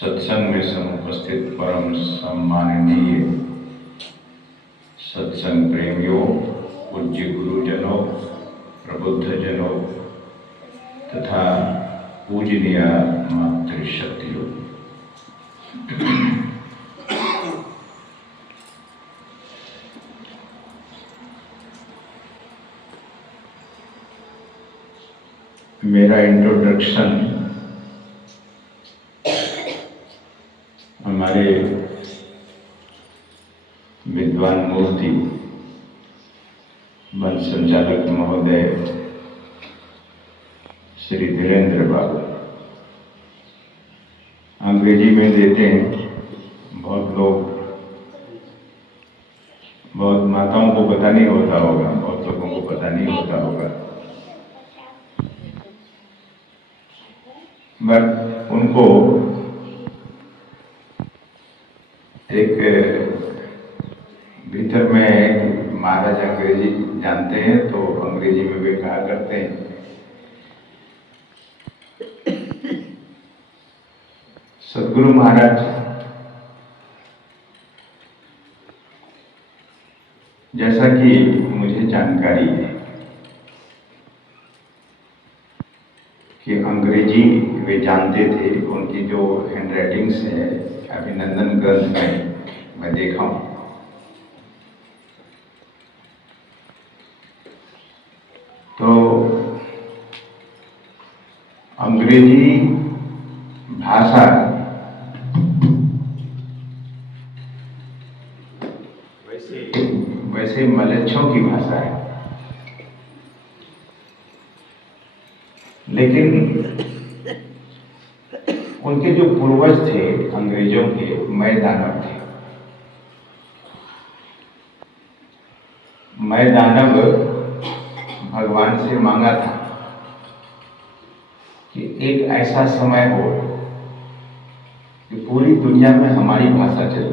सत्संग में समुपस्थित परम सम्माननीय सत्संग प्रेमियों, पूज्य गुरुजनों, प्रबुद्धजनों तथा पूजनीय मातृशक्तियों, मेरा इंट्रोडक्शन हमारे विद्वान मूर्ति मन संचालक महोदय श्री धीरेन्द्र बाबू अंग्रेजी में देते हैं। बहुत माताओं को पता नहीं होता होगा, बहुत लोगों को पता नहीं होता होगा, बट उनको एक भीतर में महाराज अंग्रेजी जानते हैं तो अंग्रेजी में वे कहा करते हैं, सद्गुरु महाराज जैसा कि मुझे जानकारी है कि अंग्रेजी वे जानते थे। उनकी जो हैंड राइटिंग्स है अभिनंदन ग्रंथ में मैं देखा हूँ, तो अंग्रेजी भाषा वैसे मलच्छों की भाषा है, लेकिन उनके जो पूर्वज थे अंग्रेजों के, मय दानव थे। मय दानव भगवान से मांगा था कि एक ऐसा समय हो कि पूरी दुनिया में हमारी भाषा चले,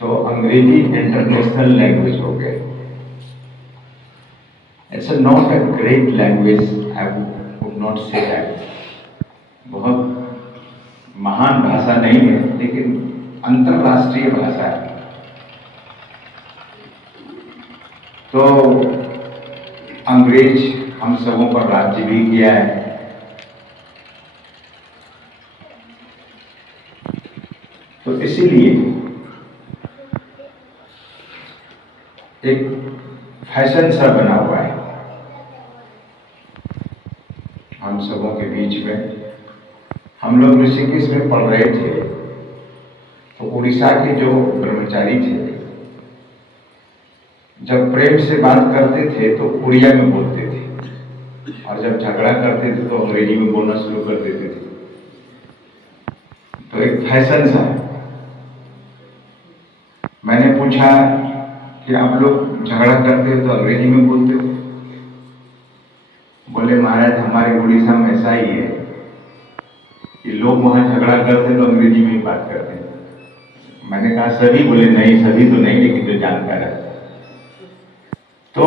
तो अंग्रेजी इंटरनेशनल लैंग्वेज हो गए। It's not a great language, I would not say that, बहुत महान भाषा नहीं है, लेकिन अंतरराष्ट्रीय भाषा है। तो अंग्रेज हम सबों पर राज्य भी किया है, तो इसीलिए एक फैशन सा बना हुआ है हम सबों के बीच में। हम लोग ऋषिकेश में पढ़ रहे थे तो उड़ीसा के जो ब्रह्मचारी थे, जब प्रेम से बात करते थे तो उड़िया में बोलते थे, और जब झगड़ा करते थे तो अंग्रेजी में बोलना शुरू कर देते थे। तो एक फैशन सा है। मैंने पूछा कि आप लोग झगड़ा करते हो तो अंग्रेजी में बोलते हो? बोले महाराज हमारे उड़ीसा में ऐसा ही है कि लोग वहां झगड़ा करते तो अंग्रेजी में ही बात करते हैं। मैंने कहा सभी? बोले नहीं, सभी तो नहीं, लेकिन जो जानकार है। तो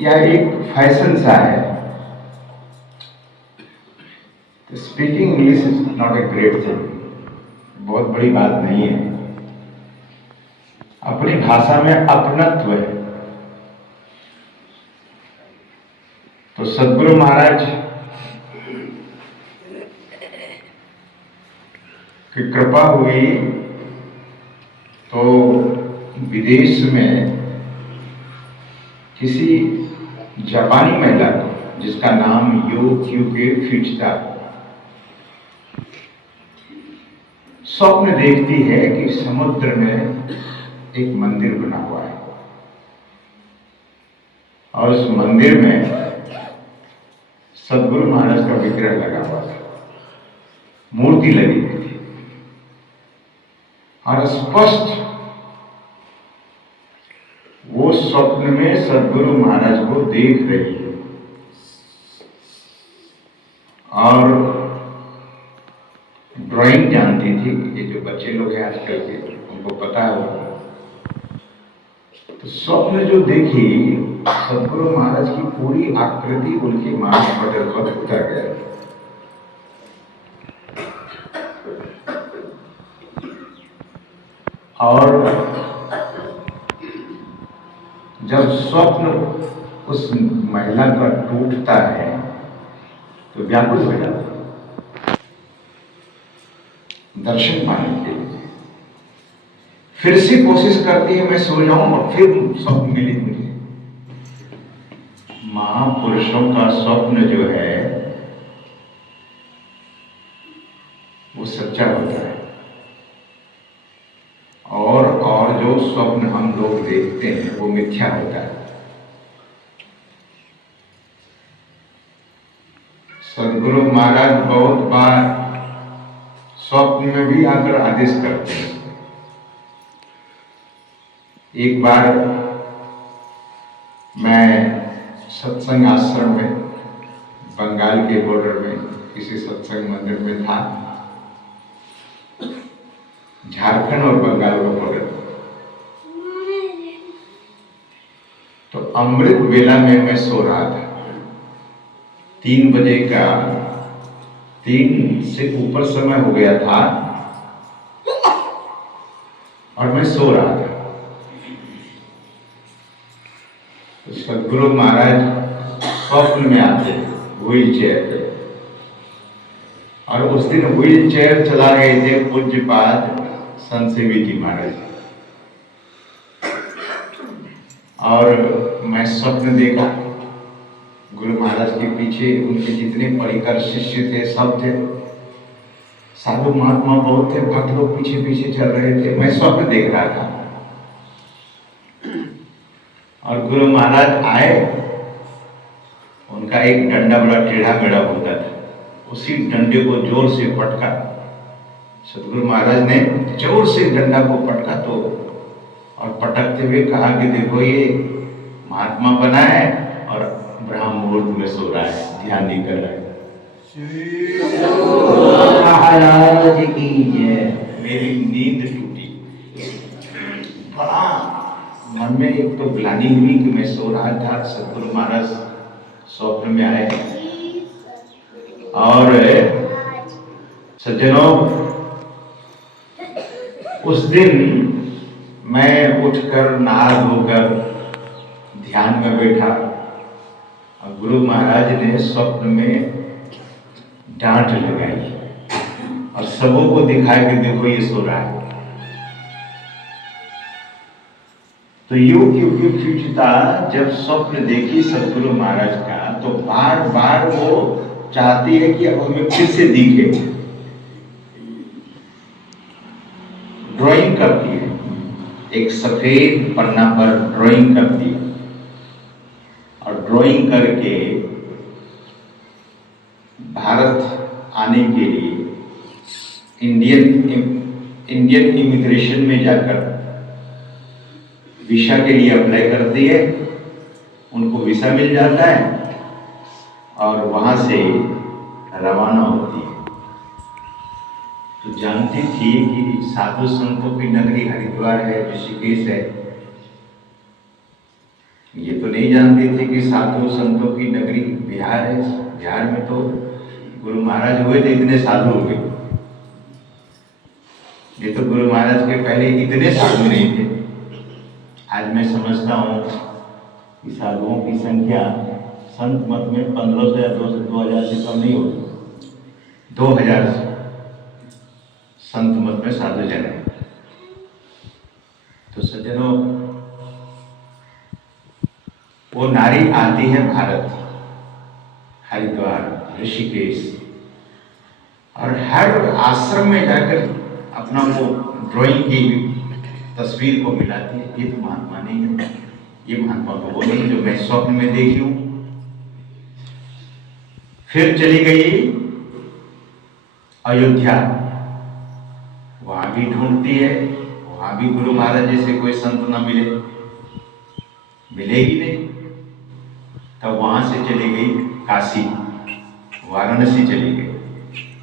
यह एक फैशन सा है। Speaking English is not a great thing, बहुत बड़ी बात नहीं है। अपनी भाषा में अपनत्व है। तो सद्गुरु महाराज की कृपा हुई तो विदेश में किसी जापानी महिला को, जिसका नाम यो क्यूके फिच था, स्वप्न देखती है कि समुद्र में एक मंदिर बना हुआ है और उस मंदिर में सद्गुरु महाराज का विग्रह लगा हुआ था, मूर्ति लगी हुई थी, और स्पष्ट वो स्वप्न में सद्गुरु महाराज को देख रही है। और ड्राइंग जानती थी, ये जो बच्चे लोग हैं आजकल के, उनको पता है। तो स्वप्न जो देखी, सद्गुरु महाराज की पूरी आकृति उनके मानस पटल पर उतर गया। और जब स्वप्न उस महिला का टूटता है तो व्याकुल हो जाता है दर्शन पाने के लिए। फिर से कोशिश करती है मैं सो जाऊं और फिर स्वप्न मिले मुझे। महापुरुषों का स्वप्न जो है वो सच्चा होता है, और जो स्वप्न हम लोग देखते हैं वो मिथ्या होता है। सदगुरु महाराज बहुत बार स्वप्न में भी आकर आदेश करते हैं। एक बार मैं सत्संग आश्रम में बंगाल के बॉर्डर में किसी सत्संग मंदिर में था, झारखंड और बंगाल का बॉर्डर। तो अमृत वेला में मैं सो रहा था। 3 बजे का 3 से ऊपर समय हो गया था और मैं सो रहा था। तो सदगुरु महाराज स्वप्न में आते व्हील चेयर पे, और उस दिन व्हील चेयर चला रहे थे पूज्यपाद संत सेवी जी महाराज। और मैं स्वप्न देखा, गुरु महाराज के पीछे उनके जितने परिकर शिष्य थे सब थे, साधु महात्मा बहुत थे, भक्त लोग पीछे पीछे चल रहे थे। मैं स्वप्न देख रहा था और गुरु महाराज आए। उनका एक डंडा बड़ा टेढ़ा मेढ़ा होता था, उसी डंडे को जोर से पटका। सदगुरु महाराज ने जोर से डंडा को पटका तो, और पटकते हुए कहा कि देखो ये महात्मा बना है और ब्रह्म मुहूर्त में सो रहा है, ध्यान नहीं कर रहा है। महाराज की जय। मेरी नींद टूटी। बड़ा मन में एक तो ग्लानि हुई कि मैं सो रहा था, सदगुरु महाराज स्वप्न में आए। और सज्जनों, उस दिन मैं उठकर नहा धोकर ध्यान में बैठा और गुरु महाराज ने स्वप्न में डांट लगाई और सबों को दिखाया कि देखो ये सो रहा है। तो योग की उपयुक्तता जब स्वप्न देखी सदगुरु महाराज का, तो बार बार वो चाहती है कि अब हमें फिर से दिखे। ड्राइंग करती है, एक सफेद पन्ना पर ड्राइंग करती है, और ड्राइंग करके भारत आने के लिए इंडियन इमिग्रेशन में जाकर वीसा के लिए अप्लाई करती है। उनको वीसा मिल जाता है और वहां से रवाना होती है। तो जानती थी कि साधु संतों की नगरी हरिद्वार है, ऋषिकेश है। ये तो नहीं जानती थी कि साधु संतों की नगरी बिहार है। बिहार में तो गुरु महाराज हुए थे, इतने साधु हो गए। ये तो गुरु महाराज के पहले इतने साधु नहीं थे। आज मैं समझता हूँ कि साधुओं की संख्या संत मत में 1500 या 2000 से कम नहीं होगी। 2000 संत मत में साधु जन है। तो सज्जनों, वो नारी आती है भारत, हरिद्वार, ऋषिकेश, और हर आश्रम में जाकर अपना वो ड्राइंग की तस्वीर को मिलाती है। ये तो महात्मा नहीं है, ये महात्मा तो वो नहीं जो मैं स्वप्न में देखी हूं। फिर चली गई अयोध्या, वहां भी ढूंढती है, वहां भी गुरु महाराज जैसे कोई संत न मिलेगी नहीं। तब वहां से चली गई काशी, वाराणसी चली गई,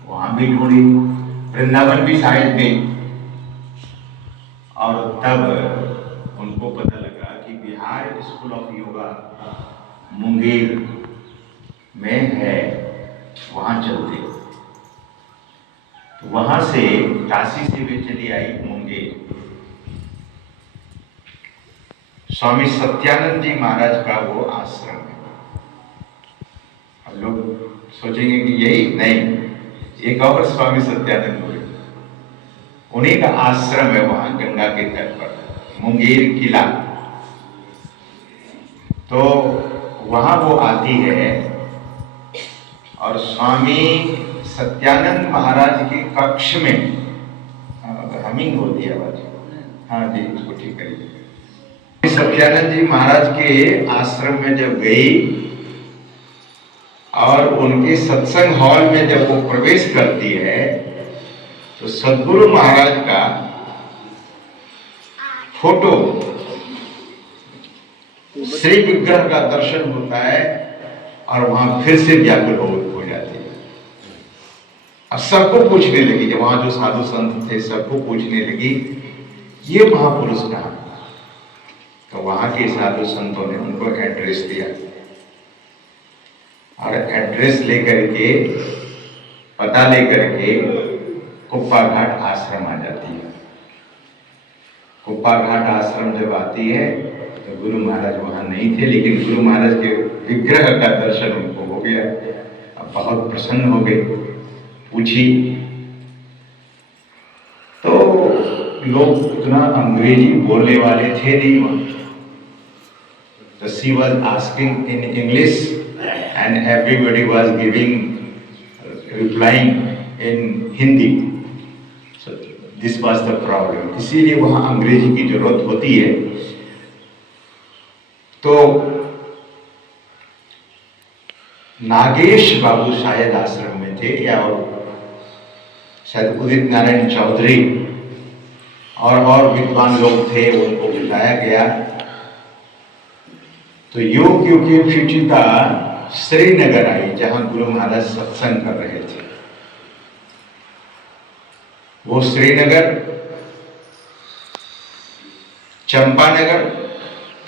वहां भी ढूंढी, वृंदावन भी शायद गई। और तब उनको पता लगा कि बिहार स्कूल ऑफ योगा मुंगेर में है, वहां चलते। तो वहां से काशी से वे चली आई मुंगेर। स्वामी सत्यानंद जी महाराज का वो आश्रम है। अब लोग सोचेंगे कि यही नहीं, एक और स्वामी सत्यानंद हुए, उन्हीं का आश्रम है वहां गंगा के तट पर, मुंगेर किला। तो वहां वो आती है और स्वामी सत्यानंद महाराज के कक्ष में, हमिंग होती है आवाज, हाँ जी इसको ठीक करिए। सत्यानंद जी महाराज के आश्रम में जब गई और उनके सत्संग हॉल में जब वो प्रवेश करती है तो सद्गुरु महाराज का फोटो, श्री विग्रह का दर्शन होता है और वहां फिर से व्याकुल हो जाती है। अब सबको पूछने लगी, जब वहां जो साधु संत थे सबको पूछने लगी ये महापुरुष कहाँ। तो वहां के साधु संतों ने उनको एड्रेस दिया और एड्रेस लेकर के, पता लेकर के कुप्पा घाट आश्रम आ जाती है। कुप्पा घाट आश्रम जब आती है तो गुरु महाराज वहां नहीं थे, लेकिन गुरु महाराज के विग्रह का दर्शन उनको हो गया। अब बहुत प्रसन्न हो गए, पूछी तो लोग उतना अंग्रेजी बोलने वाले थे नहीं वहां। So she was asking in English and everybody was replying in Hindi. So this was the problem. इसीलिए वहाँ अंग्रेजी की जरूरत होती है। तो नागेश बाबू शायद आश्रम में थे, या शायद उदित नारायण चौधरी और विद्वान लोग थे, उनको बुलाया गया। तो योग की फिचिता श्रीनगर आई, जहां गुरु महाराज सत्संग कर रहे थे। वो श्रीनगर चंपानगर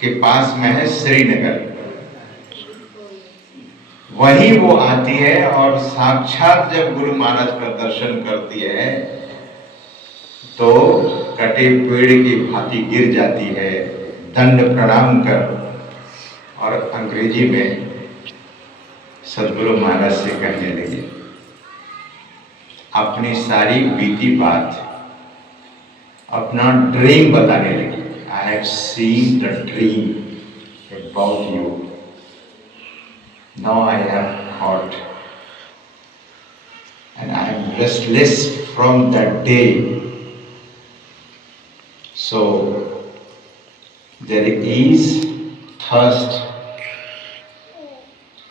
के पास में है श्रीनगर, वहीं वो आती है और साक्षात जब गुरु महाराज का दर्शन करती है तो कटे पेड़ की भांति गिर जाती है, दंड प्रणाम कर, और अंग्रेजी में सद्गुरु महाराज से कहने लगे अपनी सारी बीती बात, अपना ड्रीम बताने लगी। I have seen the dream about you, now I have thought and I am restless from that day, so there is thirst,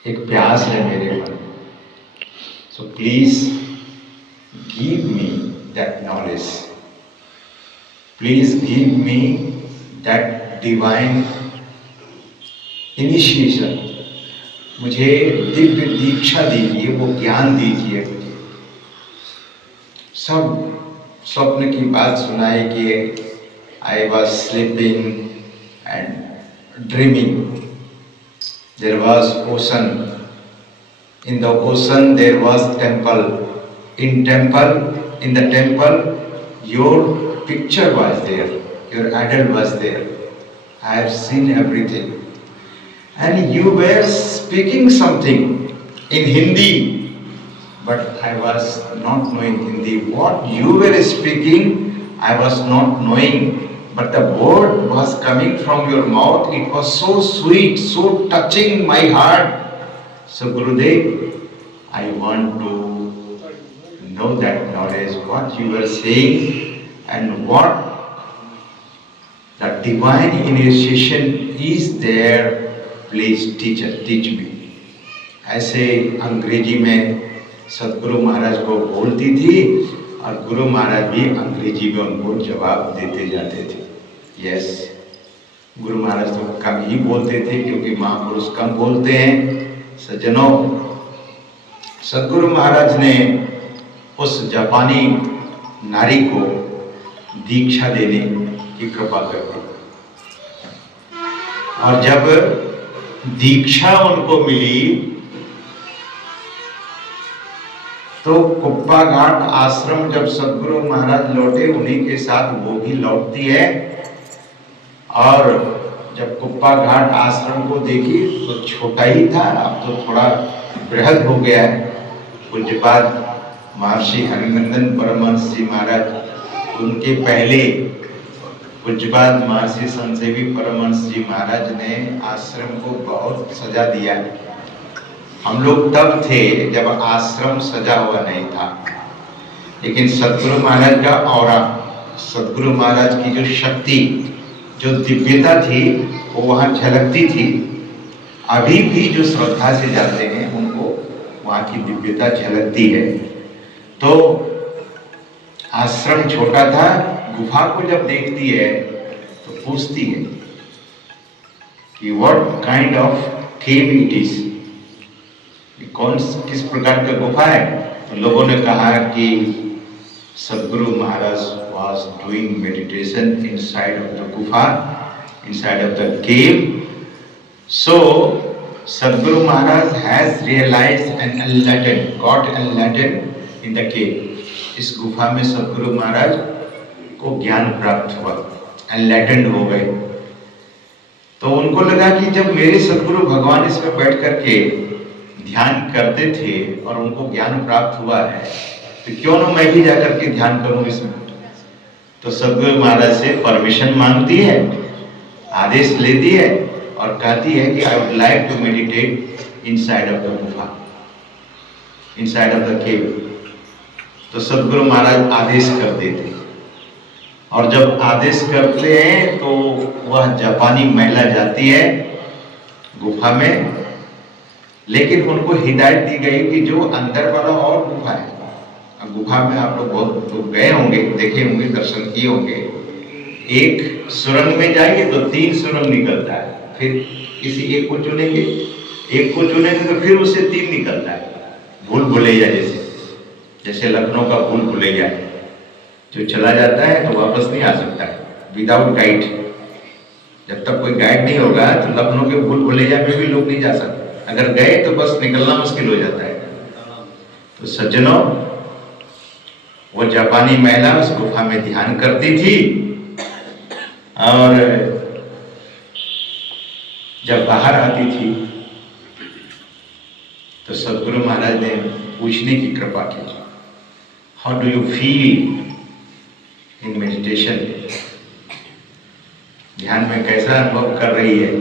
एक प्यास है मेरे मन। So please give me that knowledge, please give me that divine initiation, मुझे दिव्य दीक्षा दीजिए, वो ज्ञान दीजिए मुझे। सब स्वप्न की बात सुनाई कि I was sleeping and dreaming, there was ocean, in the ocean there was temple, in the temple your picture was there, your idol was there, I have seen everything, and you were speaking something in Hindi, but I was not knowing Hindi. What you were speaking I was not knowing, but the word was coming from your mouth. It was so sweet, so touching my heart. So Gurudev, I want to know that knowledge, what you were saying and what the divine initiation is there. Please teach me. ऐसे अंग्रेजी में सद्गुरु महाराज को बोलती थी और गुरु महाराज भी अंग्रेजी में उनको जवाब देते जाते थे। यस, गुरु महाराज तो कम ही बोलते थे क्योंकि महापुरुष कम बोलते हैं। सज्जनों, सद्गुरु महाराज ने उस जापानी नारी को दीक्षा देने की कृपा कर दी और जब दीक्षा उनको मिली तो कुप्पा घाट आश्रम जब सद्गुरु महाराज लौटे, उन्हीं के साथ वो भी लौटती है और जब कुप्पा घाट आश्रम को देखी तो छोटा ही था, अब तो थोड़ा बृहद हो गया है। पूज्यपाद महर्षि हरिनंदन परमहंस जी महाराज, उनके पहले पूज्यपाद महर्षि संसेवी परमहंस जी महाराज ने आश्रम को बहुत सजा दिया। हम लोग तब थे जब आश्रम सजा हुआ नहीं था, लेकिन सद्गुरु महाराज का औरा, सद्गुरु महाराज की जो शक्ति, जो दिव्यता थी वो वहाँ झलकती थी। अभी भी जो श्रद्धा से जाते हैं उनको वहाँ की दिव्यता झलकती है। तो आश्रम छोटा था, गुफा को जब देखती है तो पूछती है कि what kind of cave it is, कौन किस प्रकार का गुफा है। तो लोगों ने कहा कि सद्गुरु महाराज was doing meditation inside of the gufa, inside of the cave. So Sadguru Maharaj has realized and enlightened, got enlightened in the cave. इस गुफा में सद्गुरु महाराज को ज्ञान प्राप्त हुआ, एनलाइटेंड हो गए। तो उनको लगा कि जब मेरे सद्गुरु भगवान इसमें बैठ करके ध्यान करते थे और उनको ज्ञान प्राप्त हुआ है, तो क्यों ना मैं भी जाकर के ध्यान करूं इसमें। तो सद्गुरु महाराज से परमिशन मांगती है, आदेश लेती है और कहती है कि I would like to meditate inside of the gufa, inside of the cave. तो सद्गुरु महाराज आदेश कर देते, और जब आदेश करते हैं तो वह जापानी महिला जाती है गुफा में, लेकिन उनको हिदायत दी गई कि जो अंदर वाला और गुफा है, गुफा में आप लोग बहुत लोग गए होंगे, देखे होंगे, दर्शन किए होंगे। एक सुरंग में जाएंगे तो 3 सुरंग निकलता है, फिर किसी एक को चुनेंगे, एक को चुनेंगे तो फिर उससे 3 निकलता है। भूल भुलैया जैसे लखनऊ का भूल भुलैया, जो चला जाता है तो वापस नहीं आ सकता है विदाउट गाइड। जब तक कोई गाइड नहीं होगा तो लखनऊ के भूल भुलैया में भी लोग नहीं जा सकते, अगर गए तो बस निकलना मुश्किल हो जाता है। तो सज्जनों, वो जापानी महिला उस गुफा में ध्यान करती थी, और जब बाहर आती थी तो सद्गुरु महाराज ने पूछने की कृपा की, how do you feel in meditation, ध्यान में कैसा अनुभव कर रही है,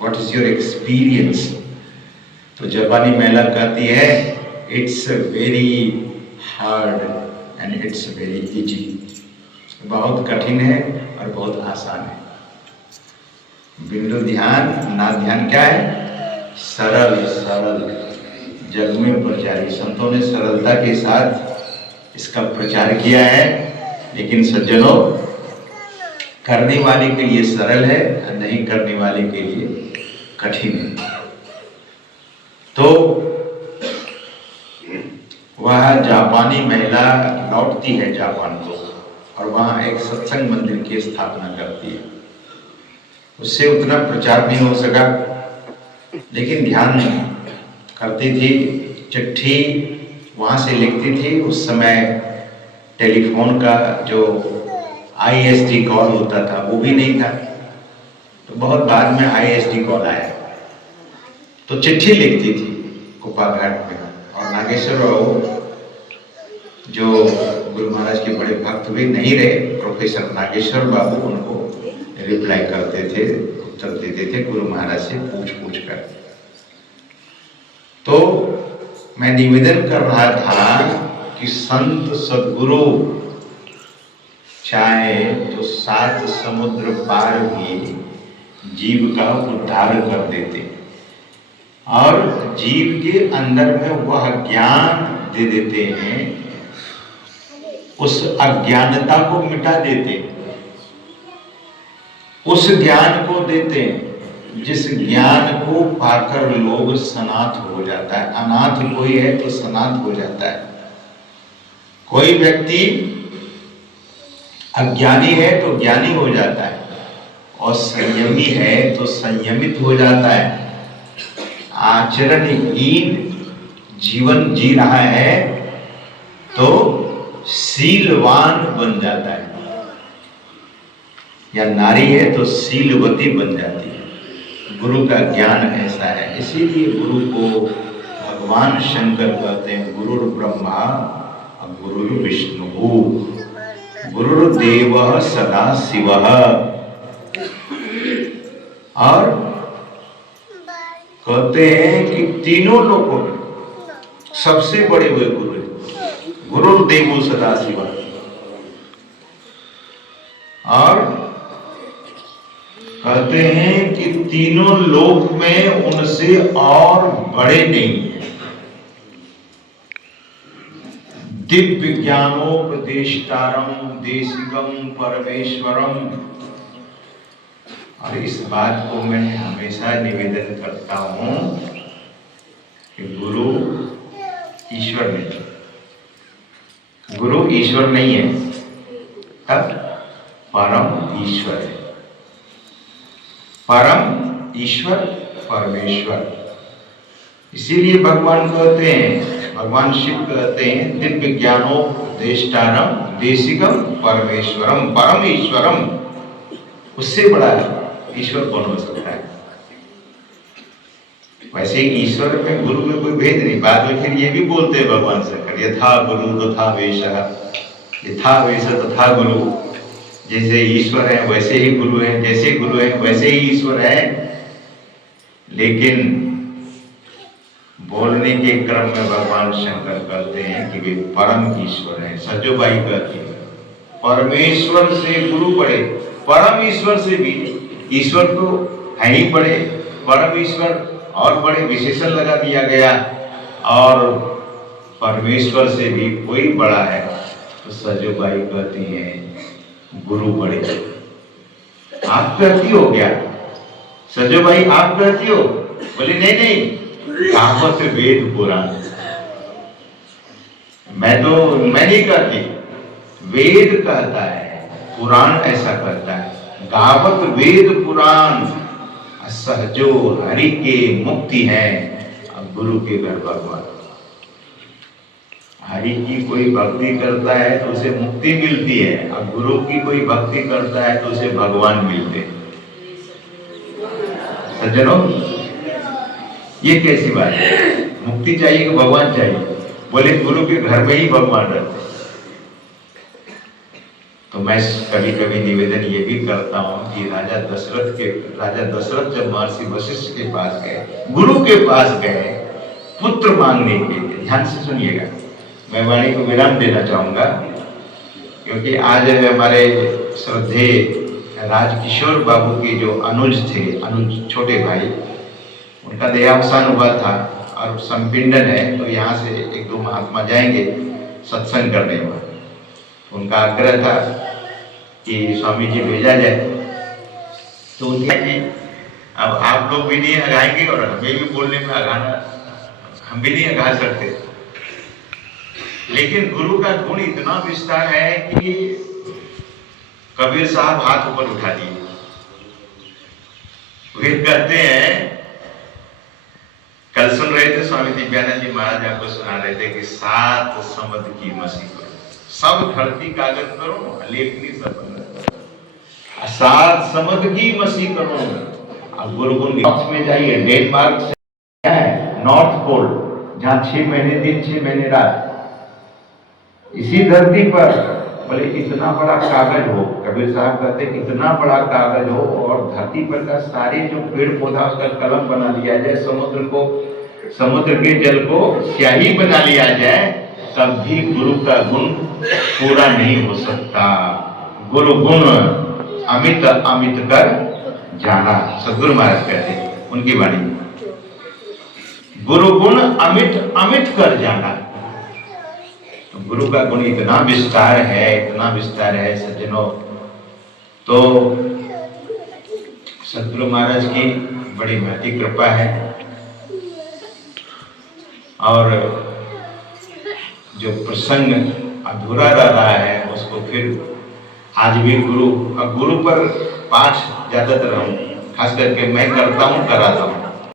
व्हाट इज योर एक्सपीरियंस। तो जापानी महिला कहती है, it's very hard and it's very easy, बहुत कठिन है और बहुत आसान है। बिंदु ध्यान, ना ध्यान क्या है, सरल सरल, जग में प्रचारी। संतों ने सरलता के साथ इसका प्रचार किया है, लेकिन सज्जनों, करने वाले के लिए सरल है और नहीं करने वाले के लिए कठिन है। तो वह जापानी महिला लौटती है जापान को, और वहाँ एक सत्संग मंदिर की स्थापना करती है। उससे उतना प्रचार नहीं हो सका, लेकिन ध्यान करती थी, चिट्ठी वहाँ से लिखती थी। उस समय टेलीफोन का जो ISD कॉल होता था वो भी नहीं था, तो बहुत बाद में ISD कॉल आया। तो चिट्ठी लिखती थी कुप्पा घाट में, और नागेश्वर बाबू जो गुरु महाराज के बड़े भक्त भी नहीं रहे, प्रोफेसर नागेश्वर बाबू उनको रिप्लाई करते थे, उत्तर देते थे गुरु महाराज से पूछ कर। तो मैं निवेदन कर रहा था कि संत सद्गुरु चाहे तो 7 समुद्र पार भी जीव का उद्धार कर देते, और जीव के अंदर में वह ज्ञान दे देते हैं, उस अज्ञानता को मिटा देते, उस ज्ञान को देते जिस ज्ञान को पाकर लोग सनाथ हो जाता है। अनाथ कोई है तो सनाथ हो जाता है। कोई व्यक्ति अज्ञानी है तो ज्ञानी हो जाता है, और संयमी है तो संयमित हो जाता है। आचरणहीन जीवन जी रहा है तो शीलवान बन जाता है। या नारी है तो शीलवती बन जाती है। गुरु का ज्ञान ऐसा है, इसीलिए गुरु को भगवान शंकर कहते हैं गुरुर ब्रह्मा गुरुर विष्णु गुरुर्देव सदा शिव। और कहते हैं कि तीनों लोगों में सबसे बड़े हुए गुरु हैं, गुरुर्देव सदा शिव। और कहते हैं कि तीनों लोक में उनसे और बड़े नहीं हैं। दिव्य ज्ञानोपदेष्टारम देशिकम परमेश्वरम। और इस बात को मैं हमेशा निवेदन करता हूं कि गुरु ईश्वर नहीं, गुरु ईश्वर नहीं है, तब परम ईश्वर है। परम ईश्वर परमेश्वर। इसीलिए भगवान कहते हैं, भगवान शिव कहते हैं दिव्य ज्ञानोपदेष्टारम देशिकम परमेश्वरम। परम ईश्वरम, उससे बड़ा ईश्वर कौन हो सकता है। वैसे ईश्वर में गुरु में कोई भेद नहीं। बाद में फिर ये भी बोलते हैं भगवान शंकर, यथा गुरु तथा वेशः, यथा वेश तथा गुरु। जैसे ईश्वर है वैसे ही गुरु है, जैसे गुरु है वैसे ही ईश्वर है। लेकिन बोलने के क्रम में भगवान शंकर कहते हैं कि वे परम ईश्वर है। सजोबाई कहती है परमेश्वर से गुरु बड़े, परम ईश्वर से भी। ईश्वर तो है ही बड़े, परम ईश्वर और बड़े विशेषण लगा दिया गया। और परमेश्वर से भी कोई बड़ा है तो सजोबाई कहती है गुरु बड़े। आप कहती हो क्या सजोबाई, आप कहती हो? बोले नहीं नहीं, गावत वेद पुराण। मैं नहीं कहती, वेद कहता है, पुराण ऐसा कहता है। गावत वेद पुराण सहजो हरि के मुक्ति है। अब गुरु के घर भगवान, हरि की कोई भक्ति करता है तो उसे मुक्ति मिलती है, अब गुरु की कोई भक्ति करता है तो उसे भगवान मिलते हैं। सज्जनों, ये कैसी बात है? मुक्ति चाहिए कि भगवान चाहिए? बोले गुरु के घर में ही भगवान रहते। तो मैं कभी कभी निवेदन ये भी करता हूं कि राजा दशरथ जब महर्षि वशिष्ठ के पास गए, गुरु के पास गए पुत्र मांगने के लिए, ध्यान से सुनिएगा, मैं वाणी को विराम देना चाहूंगा क्योंकि आज हमारे श्रद्धेय राजकिशोर बाबू के जो अनुज थे, अनुज छोटे भाई, उनका देहावसान हुआ था और संपिंडन है। तो यहाँ से एक दो महात्मा जाएंगे सत्संग करने में। उनका आग्रह था कि स्वामी जी भेजा जाए। तो उनके अब आप लोग भी नहीं अगाएंगे और हमें भी बोलने में अगाना, हम भी नहीं अगा सकते। लेकिन गुरु का गुण इतना विस्तार है कि कबीर साहब हाथ ऊपर उठा दिए। वे कहते हैं, कल सुन रहे थे स्वामी दिव्यानंद जी महाराज आपको सुना रहे थे कि 7 समद की मसी करो, सब धरती कागज करो, लेखनी सब 7 समद की मसी करो। अब गुरु गुण में जाइए, डेनमार्क से क्या है, नॉर्थ पोल, जहां 6 महीने दिन 6 महीने रात, इसी धरती पर बोले इतना बड़ा कागज हो, कबीर साहब कहते इतना बड़ा कागज हो और धरती पर का सारे जो पेड़ पौधा उसका कलम बना लिया जाए, समुद्र के जल को स्याही बना लिया जाए, तब भी गुरु का गुण पूरा नहीं हो सकता। गुरु गुण अमित अमित कर जाना, सदगुरु महाराज कहते हैं उनकी वाणी, गुरु गुण अमित अमित कर जाना। गुरु का गुण इतना विस्तार है सज्जनों। तो सदगुरु महाराज की बड़ी महती कृपा है। और जो प्रसंग अधूरा रह रहा है उसको फिर आज भी गुरु पर पाठ ज्यादातर हम खास करके मैं करता हूँ, कराता हूँ।